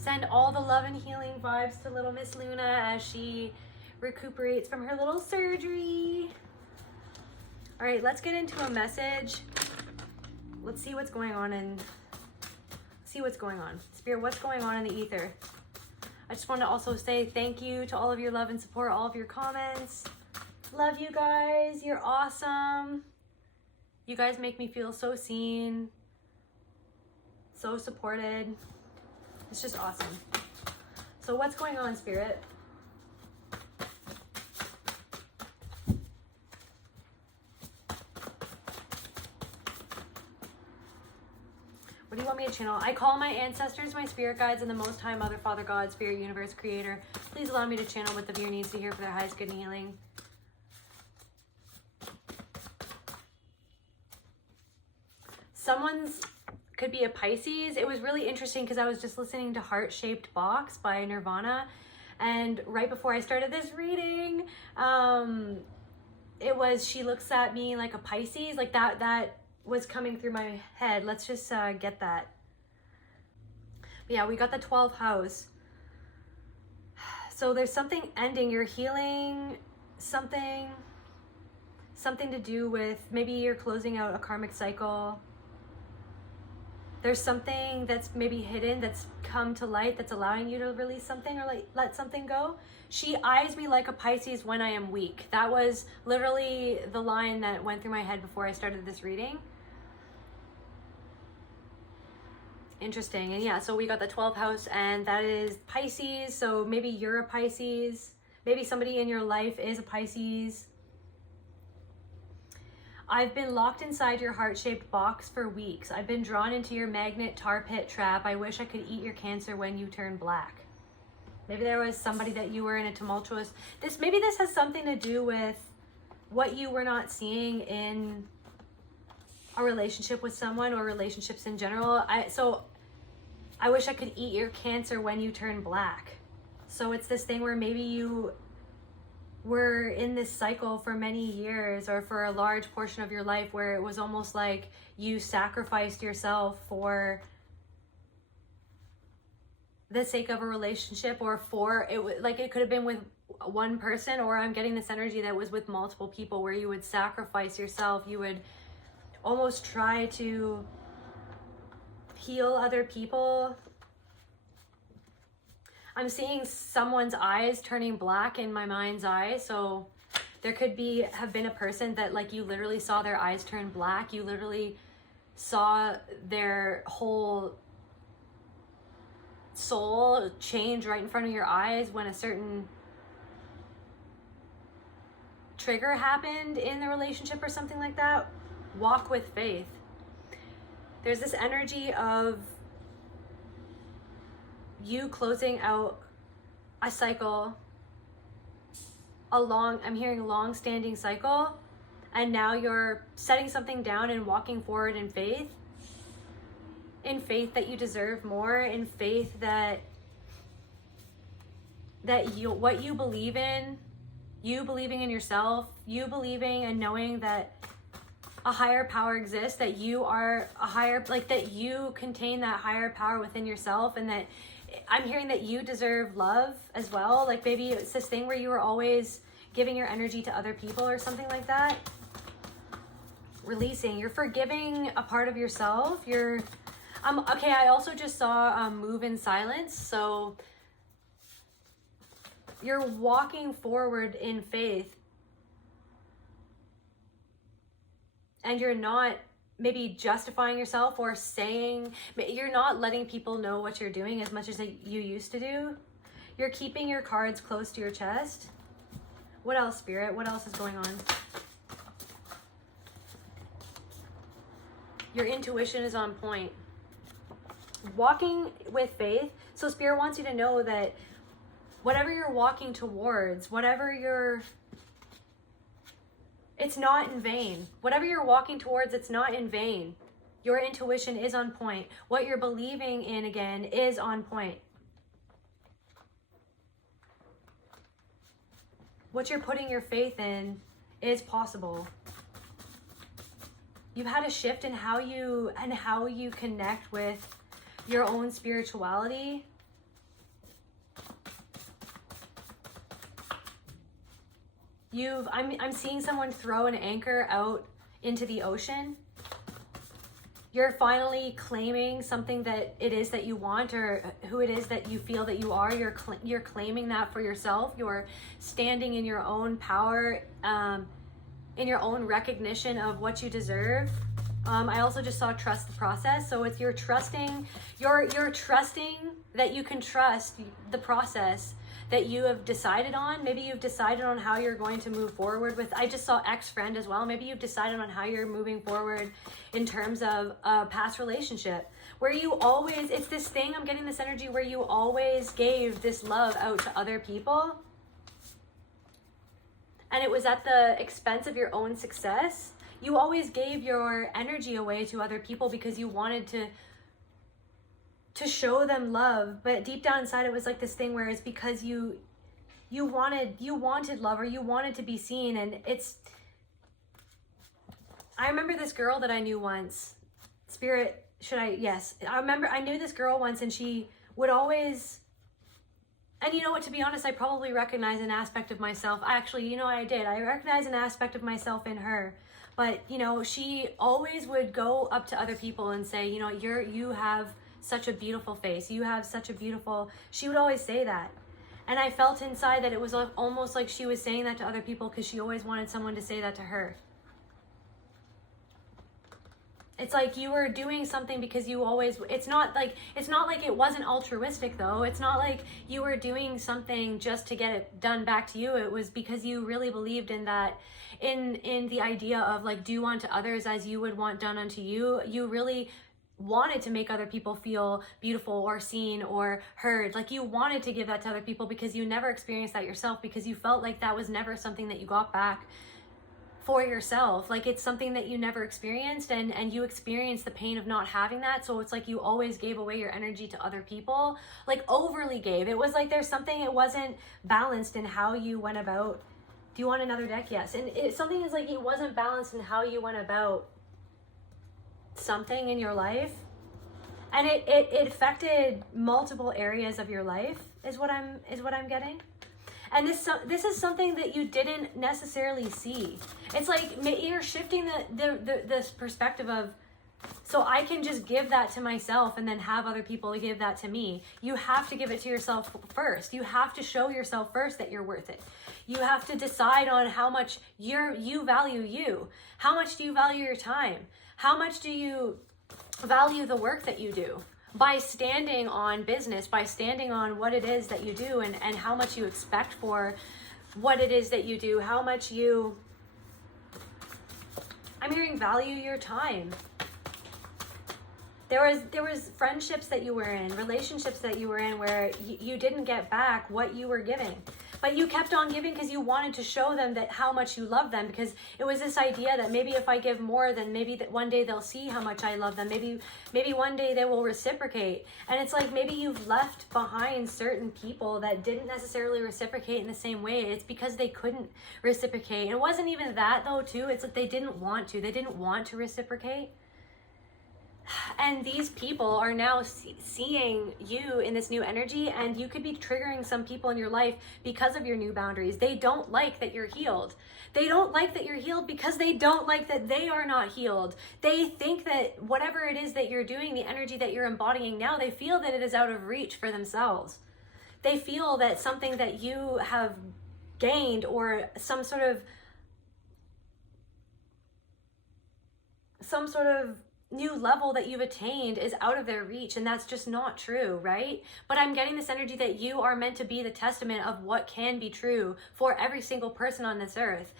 Send all the love and healing vibes to little Miss Luna as she recuperates from her little surgery. All right, let's get into a message. Let's see what's going on and see what's going on. Spirit, what's going on in the ether? I just want to also say thank you to all of your love and support, all of your comments. Love you guys. You're awesome. You guys make me feel so seen, so supported. It's just awesome. So what's going on, Spirit? What do you want me to channel? I call my ancestors, my spirit guides, and the Most High Mother, Father, God, Spirit, Universe, Creator. Please allow me to channel what the viewer needs to hear for their highest good and healing. Someone's could be a Pisces. It was really interesting because I was just listening to Heart-Shaped Box by Nirvana, and right before I started this reading, it was she looks at me like a Pisces, like that was coming through my head. Let's just get that. But yeah, we got the 12th house. So there's something ending. You're healing something to do with, maybe you're closing out a karmic cycle. There's something that's maybe hidden that's come to light that's allowing you to release something or like let something go. She eyes me like a Pisces when I am weak. That was literally the line that went through my head before I started this reading. Interesting. And yeah, so we got the 12th house, and that is Pisces. So maybe you're a Pisces. Maybe somebody in your life is a Pisces. I've been locked inside your heart-shaped box for weeks. I've been drawn into your magnet tar pit trap. I wish I could eat your cancer when you turn black. Maybe there was somebody that you were in a tumultuous... Maybe this has something to do with what you were not seeing in a relationship with someone or relationships in general. I wish I could eat your cancer when you turn black. So it's this thing where maybe you were in this cycle for many years or for a large portion of your life where it was almost like you sacrificed yourself for the sake of a relationship, or for it, like it could have been with one person, or I'm getting this energy that was with multiple people where you would sacrifice yourself. You would almost try to heal other people. I'm seeing someone's eyes turning black in my mind's eye. So there could have been a person that like you literally saw their eyes turn black. You literally saw their whole soul change right in front of your eyes when a certain trigger happened in the relationship or something like that. Walk with faith. There's this energy of you closing out a cycle, I'm hearing a long-standing cycle, and now you're setting something down and walking forward in faith that you deserve more, in faith that what you believe in, you believing in yourself, you believing and knowing that a higher power exists, that you are a higher, like that you contain that higher power within yourself, and that I'm hearing that you deserve love as well. Like maybe it's this thing where you were always giving your energy to other people or something like that. Releasing, you're forgiving a part of yourself. Okay, I also just saw move in silence. So you're walking forward in faith, and you're not maybe justifying yourself or saying, you're not letting people know what you're doing as much as you used to do. You're keeping your cards close to your chest. What else, Spirit? What else is going on? Your intuition is on point. Walking with faith. So Spirit wants you to know that whatever you're walking towards, it's not in vain. Whatever you're walking towards, it's not in vain. Your intuition is on point. What you're believing in, again, is on point. What you're putting your faith in is possible. You've had a shift in how you connect with your own spirituality. I'm seeing someone throw an anchor out into the ocean. You're finally claiming something that it is that you want, or who it is that you feel that you are. You're claiming that for yourself. You're standing in your own power, in your own recognition of what you deserve. I also just saw trust the process. So it's you're trusting that you can trust the process that you have decided on. Maybe you've decided on how you're going to move forward with, I just saw ex-friend as well. Maybe you've decided on how you're moving forward in terms of a past relationship where you always, it's this thing, I'm getting this energy where you always gave this love out to other people. And it was at the expense of your own success. You always gave your energy away to other people because you wanted to show them love, but deep down inside it was like this thing where it's because you wanted love, or you wanted to be seen. And I remember this girl that I knew once. Spirit, yes. I knew this girl once, and she would always, and you know what, to be honest, I probably recognize an aspect of myself. Actually, you know what I did? I recognize an aspect of myself in her. But, you know, she always would go up to other people and say, you know, you have such a beautiful face. You have such a beautiful, she would always say that. And I felt inside that it was almost like she was saying that to other people because she always wanted someone to say that to her. It's like you were doing something because you always, it's not like it wasn't altruistic though. It's not like you were doing something just to get it done back to you. It was because you really believed in that, in the idea of like, do unto others as you would want done unto you. You really wanted to make other people feel beautiful or seen or heard. Like you wanted to give that to other people because you never experienced that yourself, because you felt like that was never something that you got back for yourself. Like it's something that you never experienced, and you experienced the pain of not having that. So it's like you always gave away your energy to other people, like overly gave. It was like there's something, it wasn't balanced in how you went about. Do you want another deck? Yes. And something is like it wasn't balanced in how you went about something in your life, and it affected multiple areas of your life is what I'm getting. And this is something that you didn't necessarily see. It's like you're shifting this perspective of, so I can just give that to myself and then have other people give that to me. You have to give it to yourself first. You have to show yourself first that you're worth it. You have to decide on how much you value you. How much do you value your time? How much do you value the work that you do? By standing on business, by standing on what it is that you do, and how much you expect for what it is that you do, how much I'm hearing value your time. There was friendships that you were in, relationships that you were in where you didn't get back what you were giving. But you kept on giving because you wanted to show them that how much you love them, because it was this idea that maybe if I give more, then maybe that one day they'll see how much I love them. Maybe one day they will reciprocate. And it's like maybe you've left behind certain people that didn't necessarily reciprocate in the same way. It's because they couldn't reciprocate. And it wasn't even that though too. It's like they didn't want to. They didn't want to reciprocate. And these people are now seeing you in this new energy, and you could be triggering some people in your life because of your new boundaries. They don't like that you're healed. They don't like that you're healed because they don't like that they are not healed. They think that whatever it is that you're doing, the energy that you're embodying now, they feel that it is out of reach for themselves. They feel that something that you have gained, or some sort of new level that you've attained, is out of their reach, and that's just not true, right? But I'm getting this energy that you are meant to be the testament of what can be true for every single person on this earth.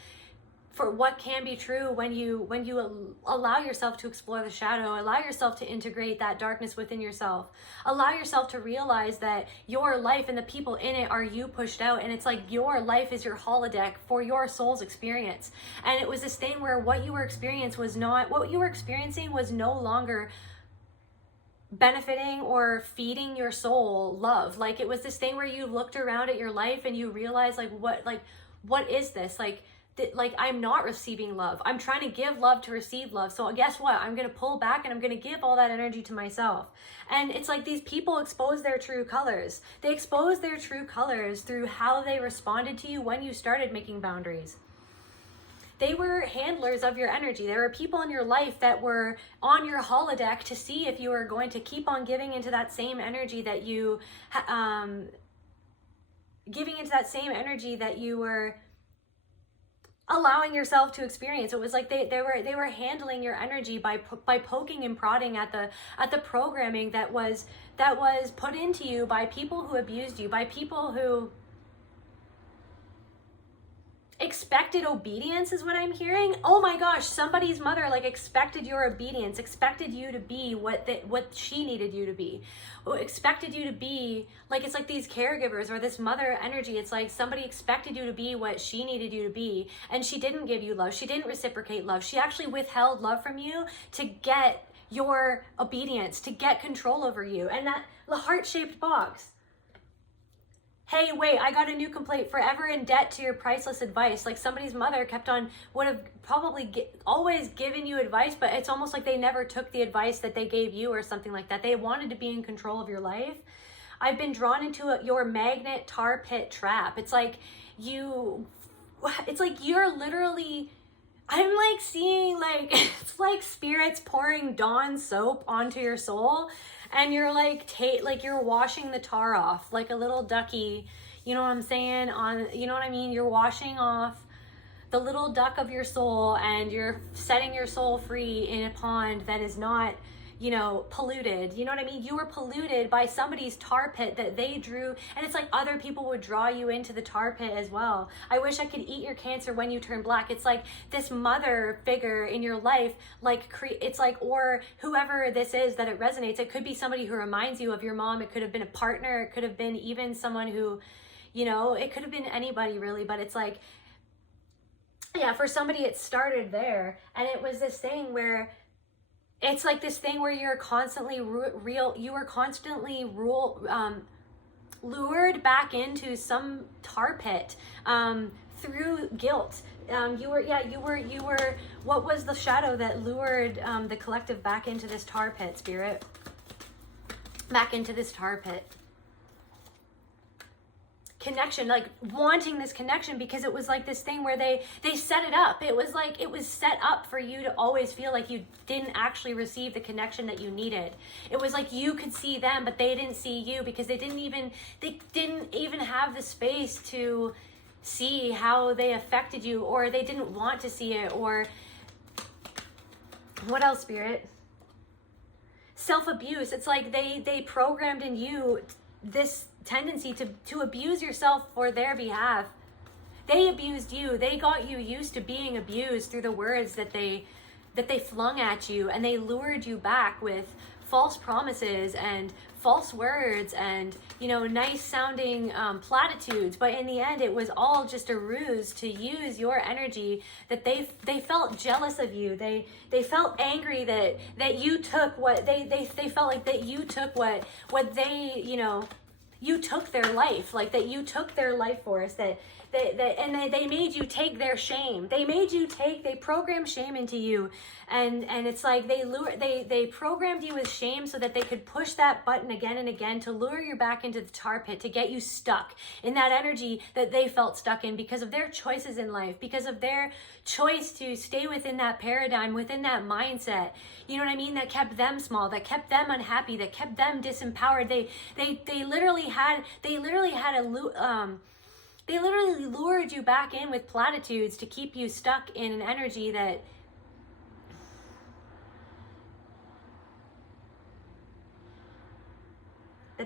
For what can be true when you allow yourself to explore the shadow, allow yourself to integrate that darkness within yourself, allow yourself to realize that your life and the people in it are you pushed out, and it's like your life is your holodeck for your soul's experience. And it was this thing where what you were experiencing was no longer benefiting or feeding your soul love. Like it was this thing where you looked around at your life and you realized what is this? Like like I'm not receiving love. I'm trying to give love to receive love. So guess what? I'm going to pull back and I'm going to give all that energy to myself. And it's like these people expose their true colors. They expose their true colors through how they responded to you when you started making boundaries. They were handlers of your energy. There were people in your life that were on your holodeck to see if you were going to keep on giving into that same energy that you, were allowing yourself to experience. It was like they were handling your energy by poking and prodding at the programming that was put into you by people who abused you, by people who expected obedience, is what I'm hearing. Oh my gosh, somebody's mother like expected your obedience, expected you to be what she needed you to be, expected you to be like, it's like these caregivers or this mother energy. It's like somebody expected you to be what she needed you to be, and she didn't give you love. She didn't reciprocate love. She actually withheld love from you to get your obedience, to get control over you. And that the heart-shaped box. Hey, wait, I got a new complaint. Forever in debt to your priceless advice. Like somebody's mother would have probably always given you advice, but it's almost like they never took the advice that they gave you or something like that. They wanted to be in control of your life. I've been drawn into your magnet tar pit trap. It's like you're literally, I'm like seeing like, it's like spirits pouring Dawn soap onto your soul. And you're like, you're washing the tar off like a little ducky. You know what I'm saying? You know what I mean? You're washing off the little duck of your soul, and you're setting your soul free in a pond that is not, polluted. You know what I mean? You were polluted by somebody's tar pit that they drew. And it's like other people would draw you into the tar pit as well. I wish I could eat your cancer when you turn black. It's like this mother figure in your life, it's like, or whoever this is that it resonates. It could be somebody who reminds you of your mom. It could have been a partner. It could have been even someone who, it could have been anybody really, but it's like, yeah, for somebody it started there. And it was this thing where it's like this thing where you're constantly lured back into some tar pit through guilt. What was the shadow that lured the collective back into this tar pit, spirit? Back into this tar pit. Connection, like wanting this connection, because it was like this thing where they set it up. It was like it was set up for you to always feel like you didn't actually receive the connection that you needed. It was like you could see them, but they didn't see you, because they didn't even have the space to see how they affected you, or they didn't want to see it. Or what else, spirit? Self-abuse. It's like they programmed in you this tendency to abuse yourself for their behalf. They abused you. They got you used to being abused through the words that they flung at you, and they lured you back with false promises and false words and nice sounding platitudes. But in the end, it was all just a ruse to use your energy. That they felt jealous of you. They felt angry that you took what they felt like that you took what they you took their life, like that you took their life force, and they made you take their shame. They programmed shame into you. And it's like they programmed you with shame so that they could push that button again and again to lure you back into the tar pit, to get you stuck in that energy that they felt stuck in because of their choices in life, because of their choice to stay within that paradigm, within that mindset. You know what I mean? That kept them small, that kept them unhappy, that kept them disempowered. They literally lured you back in with platitudes to keep you stuck in an energy that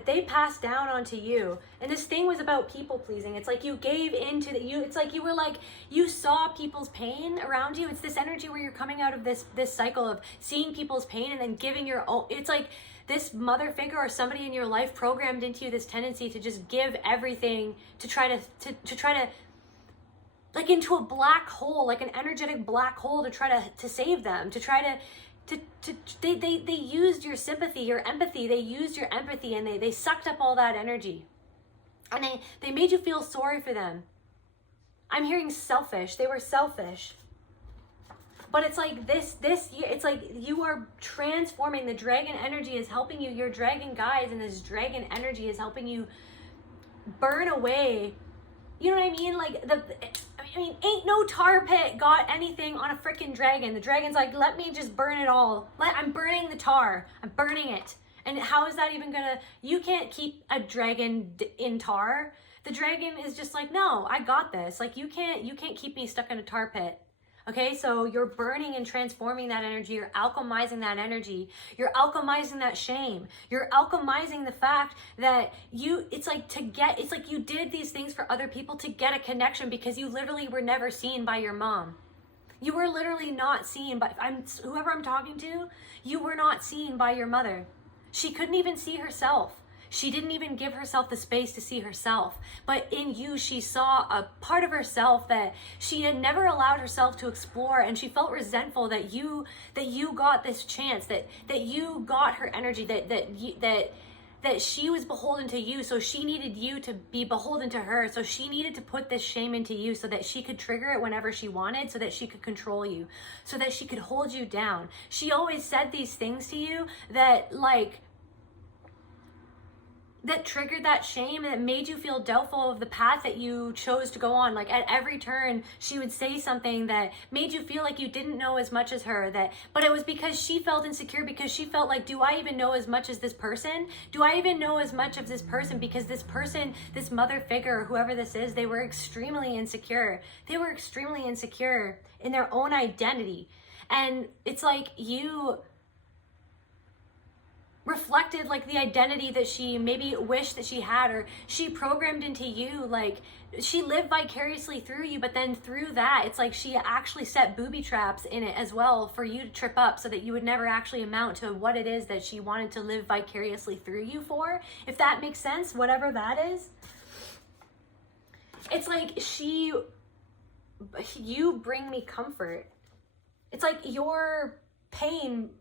they passed down onto you. And this thing was about people pleasing. It's like you gave into it's like you saw people's pain around you. It's this energy where you're coming out of this cycle of seeing people's pain and then giving your own. It's like this mother figure or somebody in your life programmed into you this tendency to just give everything, to try to like into a black hole, like an energetic black hole, to try to save them, they used your sympathy, your empathy. They used your empathy, and they sucked up all that energy, and they made you feel sorry for them. I'm hearing selfish. They were selfish. But it's like it's like you are transforming. The dragon energy is helping you. Your dragon guides and this dragon energy is helping you burn away. You know what I mean? Like I mean, ain't no tar pit got anything on a freaking dragon. The dragon's like, let me just burn it all. I'm burning the tar. I'm burning it. And how is that even gonna, you can't keep a dragon in tar. The dragon is just like, no, I got this. Like you can't keep me stuck in a tar pit. Okay, so you're burning and transforming that energy. You're alchemizing that energy. You're alchemizing that shame. You're alchemizing the fact that it's like you did these things for other people to get a connection because you literally were never seen by your mom. You were literally not seen by, whoever I'm talking to, you were not seen by your mother. She couldn't even see herself. She didn't even give herself the space to see herself. But in you, she saw a part of herself that she had never allowed herself to explore, and she felt resentful that you got this chance, that you got her energy, that she was beholden to you, so she needed you to be beholden to her. So she needed to put this shame into you so that she could trigger it whenever she wanted, so that she could control you, so that she could hold you down. She always said these things to you that that triggered that shame and that made you feel doubtful of the path that you chose to go on. Like at every turn, she would say something that made you feel like you didn't know as much as her, but it was because she felt insecure, because she felt like, do I even know as much as this person? Do I even know as much of this person? Because this person, this mother figure, or whoever this is, they were extremely insecure. They were extremely insecure in their own identity. And it's like you reflected like the identity that she maybe wished that she had, or she programmed into you. Like she lived vicariously through you, but then through that, it's like she actually set booby traps in it as well for you to trip up, so that you would never actually amount to what it is that she wanted to live vicariously through you for, if that makes sense, whatever that is. It's like you bring me comfort. It's like your pain,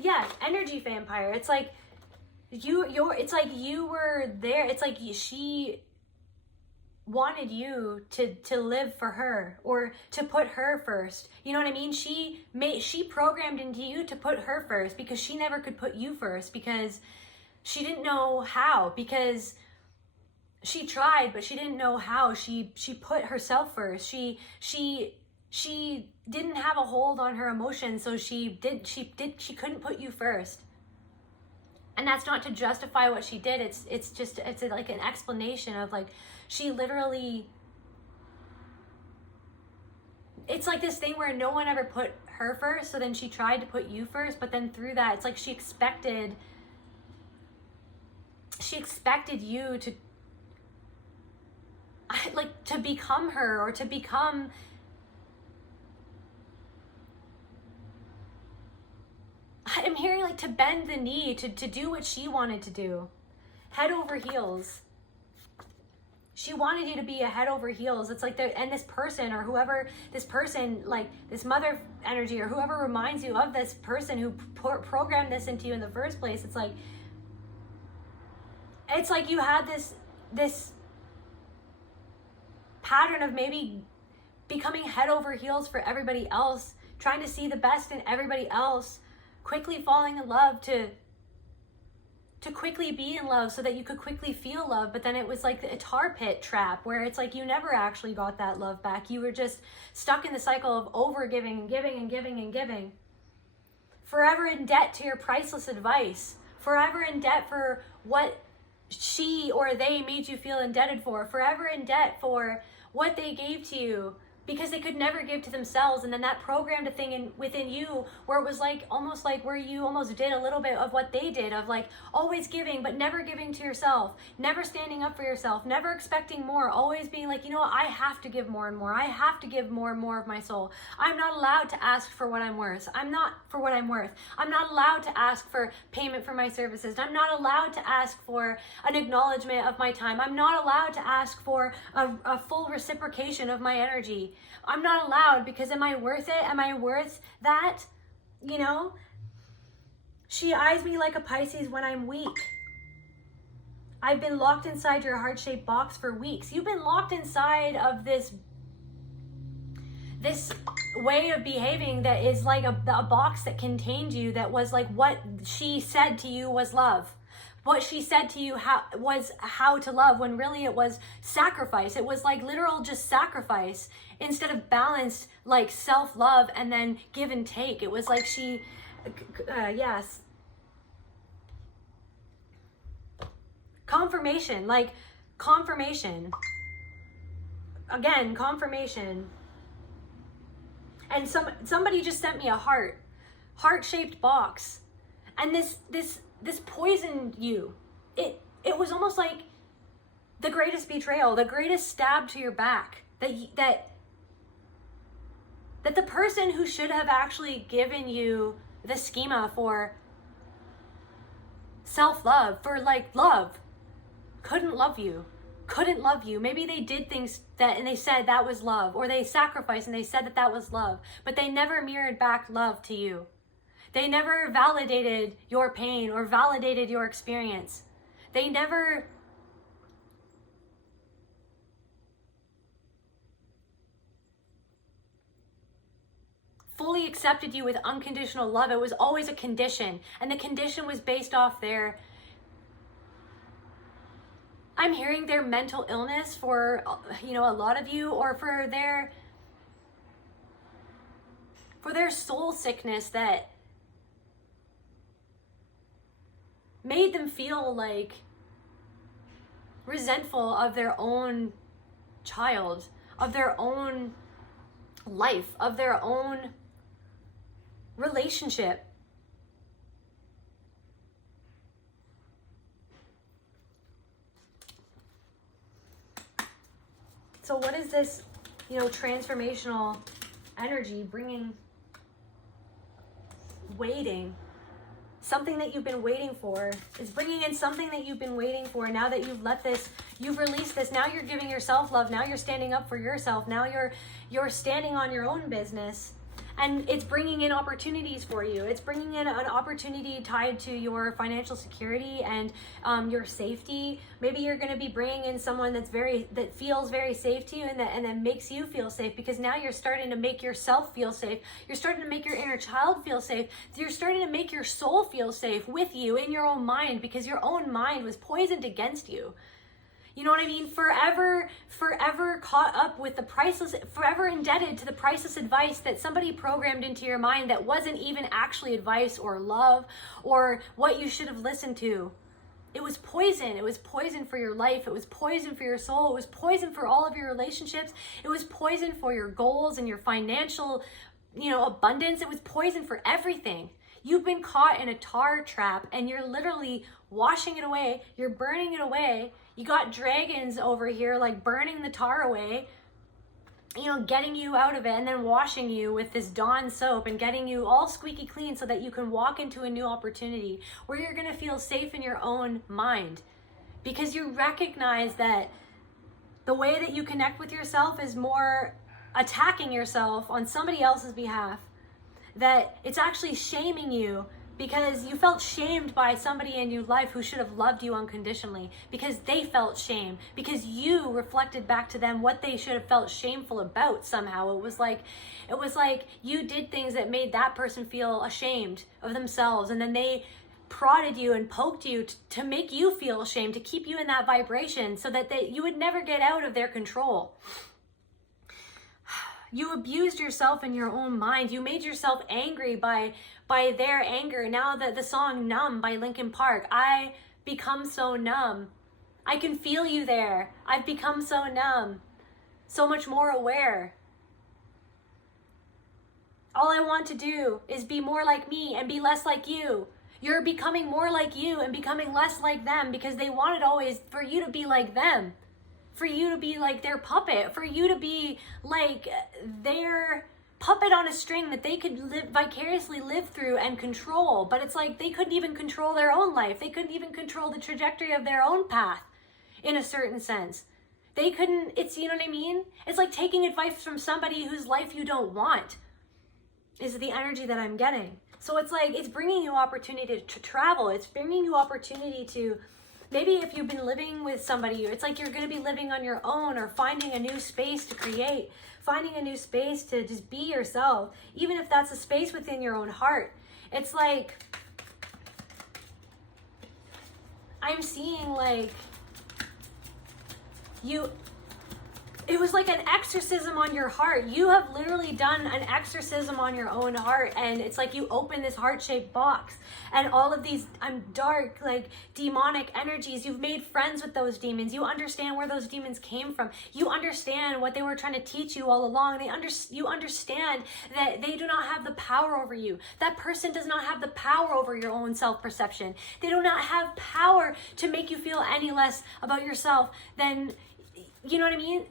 yeah, energy vampire. It's like it's like you were there. It's like she wanted you to live for her, or to put her first. You know what I mean? She programmed into you to put her first, because she never could put you first, because she didn't know how, because she tried, but she didn't know how. She put herself first. She didn't have a hold on her emotions, so she couldn't put you first. And that's not to justify what she did. It's like an explanation of like, she literally, it's like this thing where no one ever put her first, so then she tried to put you first, but then through that, it's like she expected you to become her, or to become, I'm hearing like to bend the knee, to do what she wanted to do. Head over heels. She wanted you to be a head over heels. It's like, and this person, or whoever this person, like this mother energy, or whoever reminds you of this person who programmed this into you in the first place. It's like you had this pattern of maybe becoming head over heels for everybody else, trying to see the best in everybody else, quickly falling in love to quickly be in love so that you could quickly feel love. But then it was like a tar pit trap, where it's like you never actually got that love back. You were just stuck in the cycle of over giving and giving and giving and giving, forever in debt to your priceless advice, forever in debt for what she or they made you feel indebted for, forever in debt for what they gave to you, because they could never give to themselves. And then that programmed a thing within you where it was like almost like where you almost did a little bit of what they did, of like always giving but never giving to yourself, never standing up for yourself, never expecting more, always being like, you know what, I have to give more and more, I have to give more and more of my soul. I'm not allowed to ask for what I'm worth. I'm not allowed to ask for payment for my services. I'm not allowed to ask for an acknowledgement of my time. I'm not allowed to ask for a full reciprocation of my energy. I'm not allowed, because am I worth it? Am I worth that? You know? She eyes me like a Pisces when I'm weak. I've been locked inside your heart-shaped box for weeks. You've been locked inside of this way of behaving that is like a box that contained you, that was like what she said to you was love. What she said to you was how to love, when really it was sacrifice. It was like literal just sacrifice instead of balanced like self-love and then give and take. It was like she, yes. Confirmation, like confirmation. Again, confirmation. And somebody just sent me a heart-shaped box. And this poisoned you. It was almost like the greatest betrayal, the greatest stab to your back. That the person who should have actually given you the schema for self-love, for like love, couldn't love you. Maybe they did things and they said that was love, or they sacrificed and they said that was love, but they never mirrored back love to you. They never validated your pain or validated your experience. They never fully accepted you with unconditional love. It was always a condition, and the condition was based off their, I'm hearing their mental illness for, a lot of you, or for their soul sickness that made them feel like resentful of their own child, of their own life, of their own relationship. So what is this, transformational energy bringing? Waiting. Something that you've been waiting for is bringing in something that you've been waiting for. Now that you've released this, now you're giving yourself love. Now you're standing up for yourself. Now you're standing on your own business. And it's bringing in opportunities for you. It's bringing in an opportunity tied to your financial security and your safety. Maybe you're going to be bringing in someone that feels very safe to you, and that makes you feel safe, because now you're starting to make yourself feel safe. You're starting to make your inner child feel safe. You're starting to make your soul feel safe with you in your own mind, because your own mind was poisoned against you. You know what I mean? Forever caught up with the priceless, forever indebted to the priceless advice that somebody programmed into your mind that wasn't even actually advice or love or what you should have listened to. It was poison. It was poison for your life. It was poison for your soul. It was poison for all of your relationships. It was poison for your goals and your financial, abundance. It was poison for everything. You've been caught in a tar trap, and you're literally washing it away. You're burning it away. You got dragons over here like burning the tar away, getting you out of it, and then washing you with this Dawn soap and getting you all squeaky clean so that you can walk into a new opportunity where you're going to feel safe in your own mind, because you recognize that the way that you connect with yourself is more attacking yourself on somebody else's behalf, that it's actually shaming you because you felt shamed by somebody in your life who should have loved you unconditionally, because they felt shame, because you reflected back to them what they should have felt shameful about somehow. It was like you did things that made that person feel ashamed of themselves, and then they prodded you and poked you to make you feel ashamed, to keep you in that vibration so that you would never get out of their control. You abused yourself in your own mind. You made yourself angry by their anger. Now the song Numb by Linkin Park, I become so numb. I can feel you there. I've become so numb, so much more aware. All I want to do is be more like me and be less like you. You're becoming more like you and becoming less like them, because they wanted always for you to be like them, for you to be like their puppet, for you to be like their puppet on a string that they could vicariously live through and control. But it's like they couldn't even control their own life. They couldn't even control the trajectory of their own path in a certain sense. They couldn't, you know what I mean? It's like taking advice from somebody whose life you don't want, is the energy that I'm getting. So it's like, it's bringing you opportunity to travel. It's bringing you opportunity to Maybe if you've been living with somebody, it's like you're going to be living on your own, or finding a new space to create, finding a new space to just be yourself, even if that's a space within your own heart. It's like, I'm seeing like it was like an exorcism on your heart. You have literally done an exorcism on your own heart, and it's like you open this heart-shaped box, and all of these dark, like demonic energies, you've made friends with those demons. You understand where those demons came from. You understand what they were trying to teach you all along. You understand that they do not have the power over you. That person does not have the power over your own self-perception. They do not have power to make you feel any less about yourself than, you know what I mean?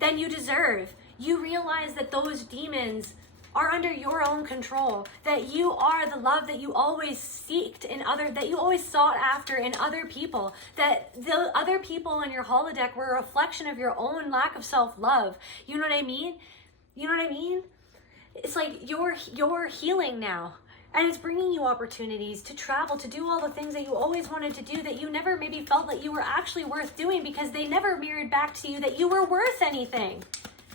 Than you deserve. You realize that those demons are under your own control, that you are the love that you always that you always sought after in other people, that the other people in your holodeck were a reflection of your own lack of self-love. You know what I mean? You know what I mean? It's like you're healing now. And it's bringing you opportunities to travel, to do all the things that you always wanted to do, that you never maybe felt that you were actually worth doing, because they never mirrored back to you that you were worth anything.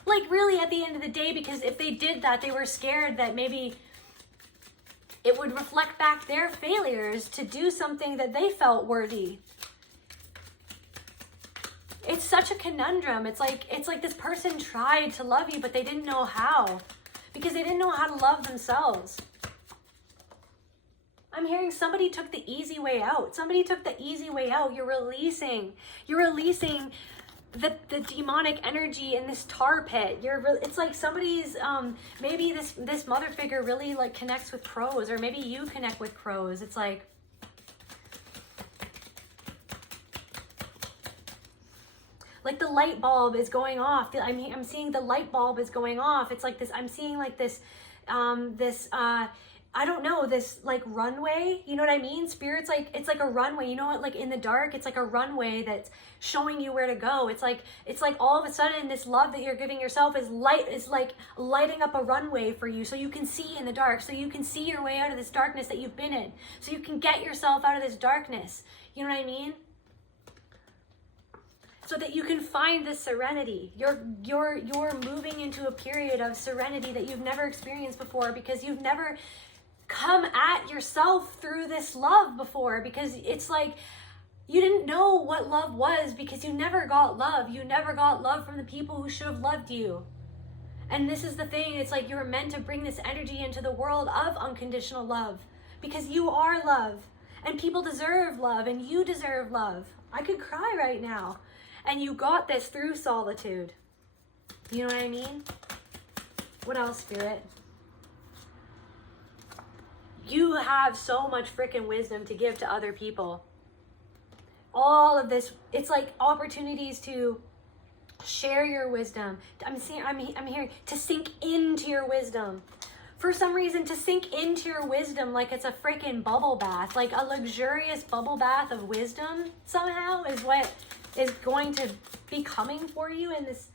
Like really at the end of the day, because if they did that, they were scared that maybe it would reflect back their failures to do something that they felt worthy. It's such a conundrum. It's like this person tried to love you, but they didn't know how, because they didn't know how to love themselves. I'm hearing somebody took the easy way out. Somebody took the easy way out. You're releasing the demonic energy in this tar pit. It's like somebody's, maybe this mother figure really like connects with crows, or maybe you connect with crows. It's like, the light bulb is going off. I'm seeing the light bulb is going off. It's like this, I'm seeing like this, I don't know, this like runway, you know what I mean? Spirit's like, it's like a runway, you know what, like in the dark, it's like a runway that's showing you where to go. It's like all of a sudden this love that you're giving yourself is like lighting up a runway for you, so you can see in the dark, so you can see your way out of this darkness that you've been in, so you can get yourself out of this darkness, you know what I mean? So that you can find this serenity. You're moving into a period of serenity that you've never experienced before, because you've never come at yourself through this love before, because it's like you didn't know what love was, because you never got love. You never got love from the people who should have loved you. And this is the thing, it's like you're meant to bring this energy into the world of unconditional love, because you are love, and people deserve love, and you deserve love. I could cry right now. And you got this through solitude. You know what I mean? What else, Spirit? You have so much freaking wisdom to give to other people. All of this, it's like opportunities to share your wisdom. I'm hearing to sink into your wisdom. For some reason, to sink into your wisdom like it's a freaking bubble bath, like a luxurious bubble bath of wisdom somehow is what is going to be coming for you in this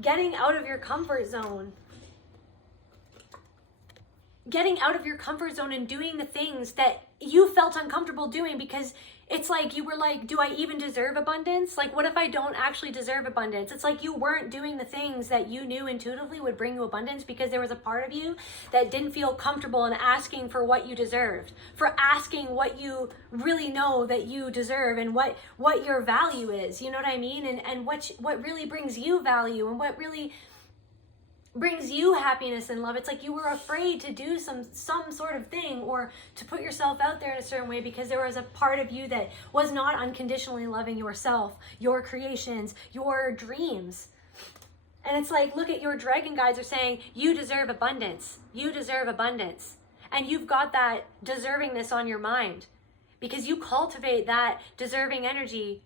getting out of your comfort zone. Getting out of your comfort zone and doing the things that you felt uncomfortable doing, because it's like you were like, do I even deserve abundance? Like, what if I don't actually deserve abundance? It's like you weren't doing the things that you knew intuitively would bring you abundance, because there was a part of you that didn't feel comfortable in asking for what you deserved, for asking what you really know that you deserve, and what your value is, you know what I mean? And what really brings you value, and what really brings you happiness and love. It's like you were afraid to do some sort of thing, or to put yourself out there in a certain way, because there was a part of you that was not unconditionally loving yourself, your creations, your dreams. And it's like, look at your dragon guides are saying, you deserve abundance. You deserve abundance. And you've got that deservingness on your mind, because you cultivate that deserving energy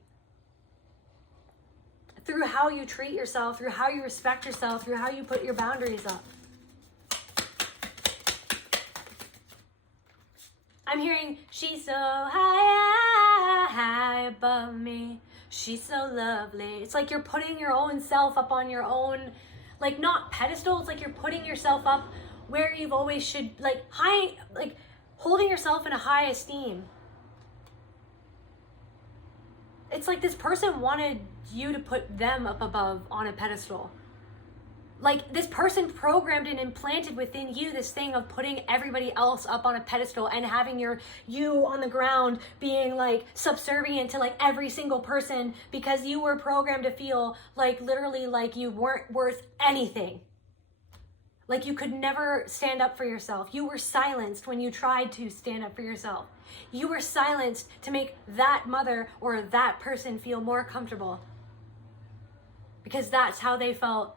through how you treat yourself, through how you respect yourself, through how you put your boundaries up. I'm hearing, she's so high above me. She's so lovely. It's like you're putting your own self up on your own, like not pedestal. It's like you're putting yourself up where you've always should, like high, like holding yourself in a high esteem. It's like this person wanted you to put them up above on a pedestal. Like this person programmed and implanted within you this thing of putting everybody else up on a pedestal and having you on the ground being like subservient to like every single person, because you were programmed to feel like literally like you weren't worth anything. Like you could never stand up for yourself. You were silenced when you tried to stand up for yourself. You were silenced to make that mother or that person feel more comfortable, because that's how they felt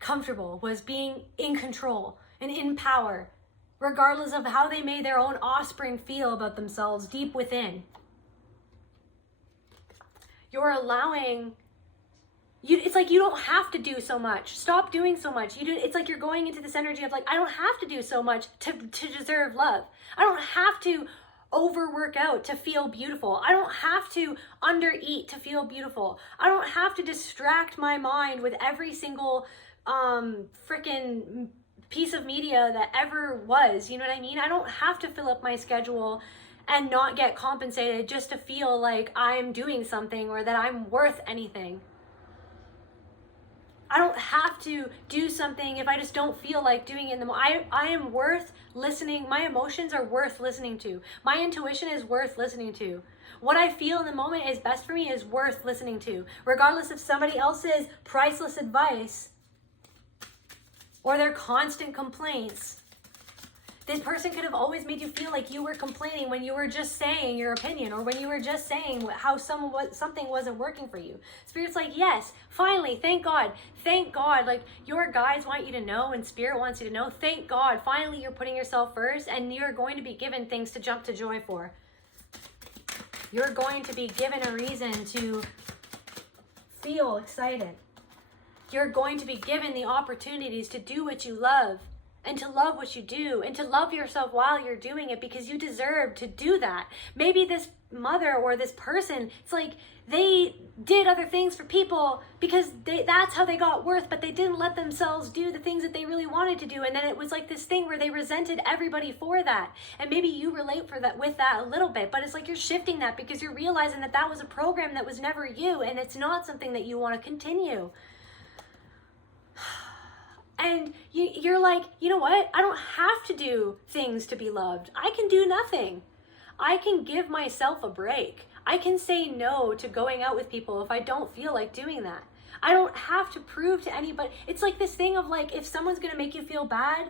comfortable, was being in control and in power, regardless of how they made their own offspring feel about themselves deep within. You're allowing you, it's like you don't have to do so much. Stop doing so much. It's like you're going into this energy of like, I don't have to do so much to deserve love. I don't have to overwork out to feel beautiful. I don't have to undereat to feel beautiful. I don't have to distract my mind with every single freaking piece of media that ever was. You know what I mean? I don't have to fill up my schedule and not get compensated just to feel like I'm doing something or that I'm worth anything. I don't have to do something if I just don't feel like doing it in the moment. I am worth listening. My emotions are worth listening to. My intuition is worth listening to. What I feel in the moment is best for me is worth listening to. Regardless of somebody else's priceless advice or their constant complaints. This person could have always made you feel like you were complaining when you were just saying your opinion, or when you were just saying how something wasn't working for you. Spirit's like, yes, finally, thank God. Like your guides want you to know, and Spirit wants you to know, thank God, finally you're putting yourself first, and you're going to be given things to jump to joy for. You're going to be given a reason to feel excited. You're going to be given the opportunities to do what you love, and to love what you do, and to love yourself while you're doing it, because you deserve to do that. Maybe this mother or this person, it's like they did other things for people because that's how they got worth, but they didn't let themselves do the things that they really wanted to do. And then it was like this thing where they resented everybody for that. And maybe you relate with that a little bit, but it's like you're shifting that because you're realizing that that was a program that was never you, and it's not something that you want to continue. And you're like, you know what? I don't have to do things to be loved. I can do nothing. I can give myself a break. I can say no to going out with people if I don't feel like doing that. I don't have to prove to anybody. It's like this thing of like, if someone's going to make you feel bad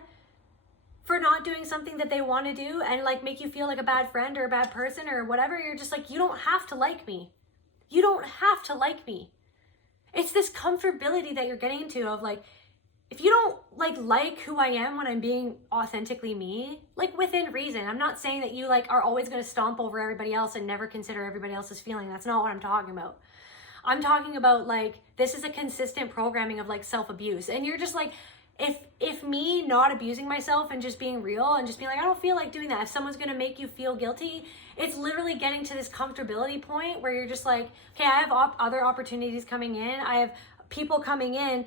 for not doing something that they want to do and like make you feel like a bad friend or a bad person or whatever, you're just like, you don't have to like me. You don't have to like me. It's this comfortability that you're getting into of like, if you don't like who I am when I'm being authentically me, like within reason. I'm not saying that you like are always going to stomp over everybody else and never consider everybody else's feeling. That's not what I'm talking about. I'm talking about like, this is a consistent programming of like self-abuse. And you're just like, if me not abusing myself and just being real and just being like, I don't feel like doing that. If someone's going to make you feel guilty, it's literally getting to this comfortability point where you're just like, okay, I have other opportunities coming in. I have people coming in,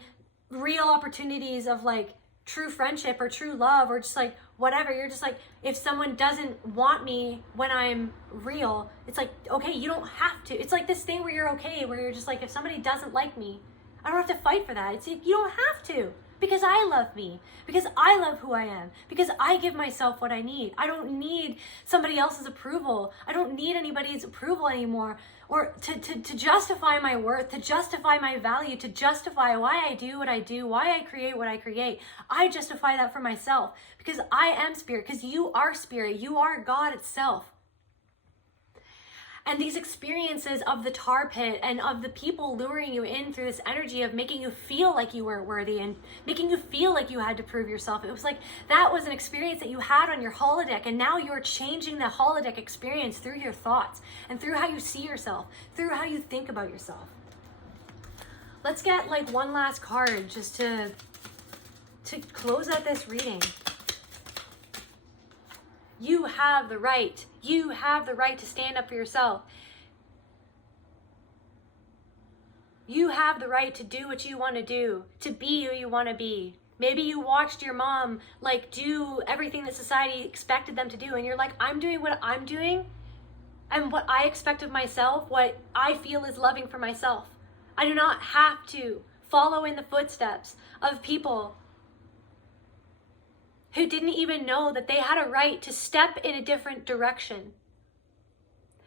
real opportunities of like true friendship or true love or just like whatever. You're just like, if someone doesn't want me when I'm real, it's like, okay, you don't have to. It's like this thing where you're okay, where you're just like, if somebody doesn't like me, I don't have to fight for that. It's like, you don't have to, because I love me, because I love who I am, because I give myself what I need. I don't need somebody else's approval. I don't need anybody's approval anymore, or to justify my worth, to justify my value, to justify why I do what I do, why I create what I create. I justify that for myself because I am spirit, because you are spirit. You are God itself. And these experiences of the tar pit and of the people luring you in through this energy of making you feel like you weren't worthy and making you feel like you had to prove yourself. It was like that was an experience that you had on your holodeck, and now you're changing the holodeck experience through your thoughts and through how you see yourself, through how you think about yourself. Let's get like one last card just to close out this reading. You have the right. You have the right to stand up for yourself. You have the right to do what you want to do, to be who you want to be. Maybe you watched your mom like do everything that society expected them to do, and you're like, I'm doing what I'm doing and what I expect of myself, what I feel is loving for myself. I do not have to follow in the footsteps of people who didn't even know that they had a right to step in a different direction.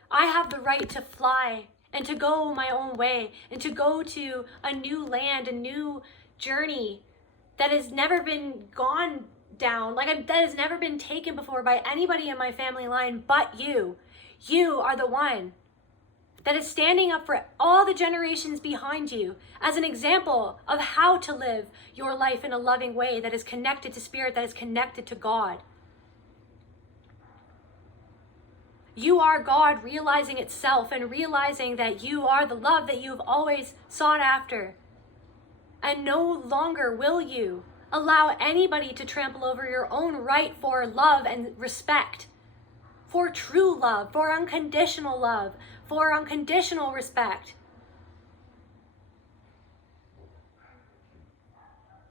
I have the right to fly and to go my own way and to go to a new land, a new journey that has never been gone down, that has never been taken before by anybody in my family line but you. You are the one that is standing up for all the generations behind you as an example of how to live your life in a loving way that is connected to spirit, that is connected to God. You are God realizing itself and realizing that you are the love that you have always sought after. And no longer will you allow anybody to trample over your own right for love and respect, for true love, for unconditional love, for unconditional respect.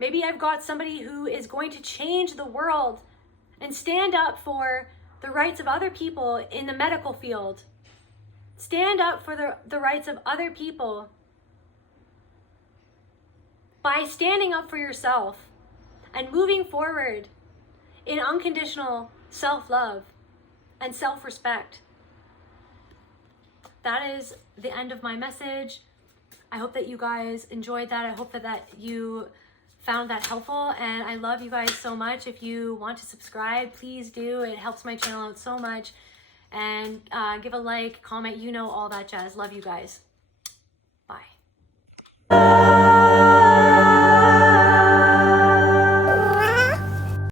Maybe I've got somebody who is going to change the world and stand up for the rights of other people in the medical field. Stand up for the rights of other people by standing up for yourself and moving forward in unconditional self-love and self-respect. That is the end of my message. I hope that you guys enjoyed that. I hope that you found that helpful, and I love you guys so much. If you want to subscribe, please do. It helps my channel out so much. And give a like, comment, all that jazz. Love you guys. Bye.